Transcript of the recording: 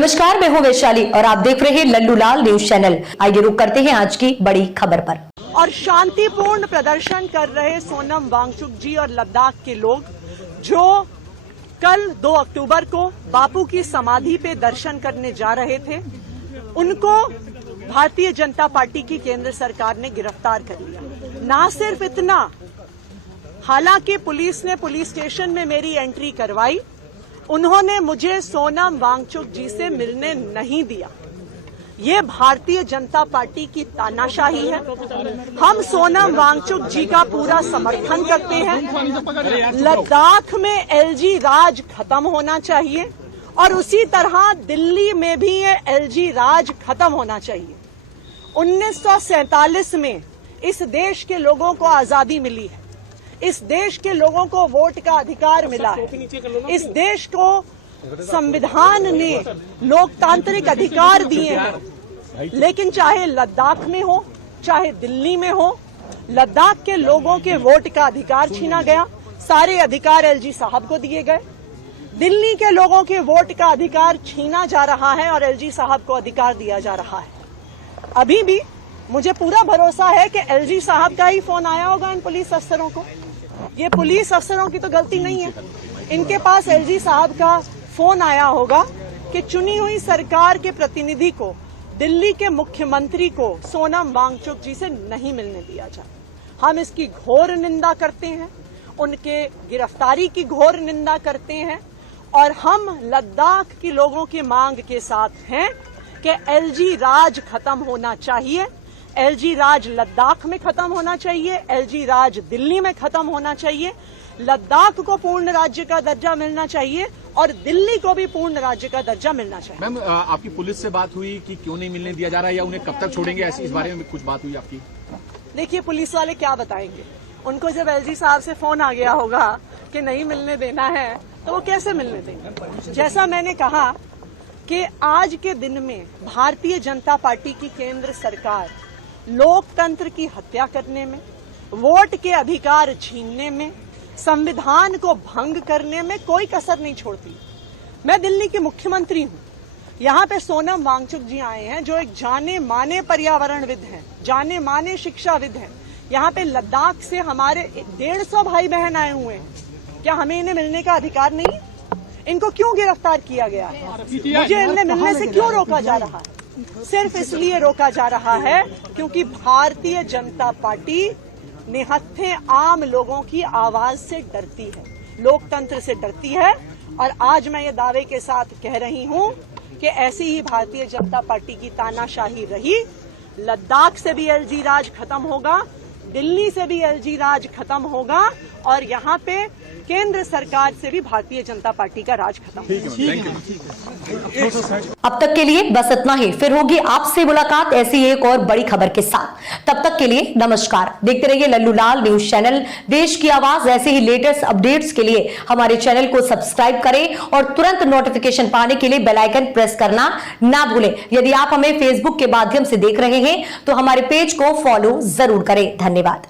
नमस्कार, मैं हूं वैशाली और आप देख रहे हैं लल्लू लाल न्यूज चैनल। आइए रुक करते हैं आज की बड़ी खबर पर। और शांतिपूर्ण प्रदर्शन कर रहे सोनम वांगचुक जी और लद्दाख के लोग जो कल 2 अक्टूबर को बापू की समाधि पे दर्शन करने जा रहे थे, उनको भारतीय जनता पार्टी की केंद्र सरकार ने गिरफ्तार कर लिया। ना सिर्फ इतना, हालांकि पुलिस ने पुलिस स्टेशन में मेरी एंट्री करवाई, उन्होंने मुझे सोनम वांगचुक जी से मिलने नहीं दिया। ये भारतीय जनता पार्टी की तानाशाही है। हम सोनम वांगचुक जी का पूरा समर्थन करते हैं। लद्दाख में एलजी राज खत्म होना चाहिए और उसी तरह दिल्ली में भी ये एलजी राज खत्म होना चाहिए। 1947 में इस देश के लोगों को आजादी मिली है, इस देश के लोगों को वोट का अधिकार मिला है, इस देश को संविधान ने लोकतांत्रिक अधिकार दिए हैं। लेकिन चाहे लद्दाख में हो, चाहे दिल्ली में हो, लद्दाख के लोगों के वोट का अधिकार छीना गया, सारे अधिकार एलजी साहब को दिए गए। दिल्ली के लोगों के वोट का अधिकार छीना जा रहा है और एलजी साहब को अधिकार दिया जा रहा है। अभी भी मुझे पूरा भरोसा है कि एलजी साहब का ही फोन आया होगा इन पुलिस अफसरों को। ये पुलिस अफसरों की तो गलती नहीं है, इनके पास एलजी साहब का फोन आया होगा कि चुनी हुई सरकार के प्रतिनिधि को, दिल्ली के मुख्यमंत्री को सोनम वांगचुक जी से नहीं मिलने दिया जाए। हम इसकी घोर निंदा करते हैं, उनके गिरफ्तारी की घोर निंदा करते हैं और हम लद्दाख के लोगों की मांग के साथ हैं कि एलजी राज खत्म होना चाहिए। एलजी राज लद्दाख में खत्म होना चाहिए, एलजी राज दिल्ली में खत्म होना चाहिए। लद्दाख को पूर्ण राज्य का दर्जा मिलना चाहिए और दिल्ली को भी पूर्ण राज्य का दर्जा मिलना चाहिए। मैम, आपकी पुलिस से बात हुई कि क्यों नहीं मिलने दिया जा रहा है या उन्हें कब तक छोड़ेंगे, ऐसी इस बारे में कुछ बात हुई आपकी? देखिए, पुलिस वाले क्या बताएंगे। उनको जब एलजी साहब से फोन आ गया होगा कि नहीं मिलने देना है, तो वो कैसे मिलने देंगे। जैसा मैंने कहा कि आज के दिन में भारतीय जनता पार्टी की केंद्र सरकार लोकतंत्र की हत्या करने में, वोट के अधिकार छीनने में, संविधान को भंग करने में कोई कसर नहीं छोड़ती। मैं दिल्ली के मुख्यमंत्री हूं, यहाँ पे सोनम वांगचुक जी आए हैं जो एक जाने माने पर्यावरणविद हैं, जाने माने शिक्षाविद हैं। यहाँ पे लद्दाख से हमारे 150 भाई बहन आए हुए हैं। क्या हमें इन्हें मिलने का अधिकार नहीं? इनको क्यों गिरफ्तार किया गया है? मुझे इन्हें मिलने से क्यों रोका जा रहा है? सिर्फ इसलिए रोका जा रहा है क्योंकि भारतीय जनता पार्टी निहत्थे आम लोगों की आवाज से डरती है, लोकतंत्र से डरती है। और आज मैं ये दावे के साथ कह रही हूं कि ऐसी ही भारतीय जनता पार्टी की तानाशाही रही। लद्दाख से भी एलजी राज खत्म होगा, दिल्ली से भी एलजी राज खत्म होगा और यहाँ पे केंद्र सरकार से भी भारतीय जनता पार्टी का राज खत्म होगा। अब तक के लिए बस इतना ही, फिर होगी आपसे मुलाकात ऐसी एक और बड़ी खबर के साथ। तब तक के लिए नमस्कार। देखते रहिए लल्लू लाल न्यूज चैनल, देश की आवाज। ऐसे ही लेटेस्ट अपडेट्स के लिए हमारे चैनल को सब्सक्राइब करें और तुरंत नोटिफिकेशन पाने के लिए बेल आइकन प्रेस करना ना भूलें। यदि आप हमें फेसबुक के माध्यम से देख रहे हैं तो हमारे पेज को फॉलो जरूर करें। धन्यवाद।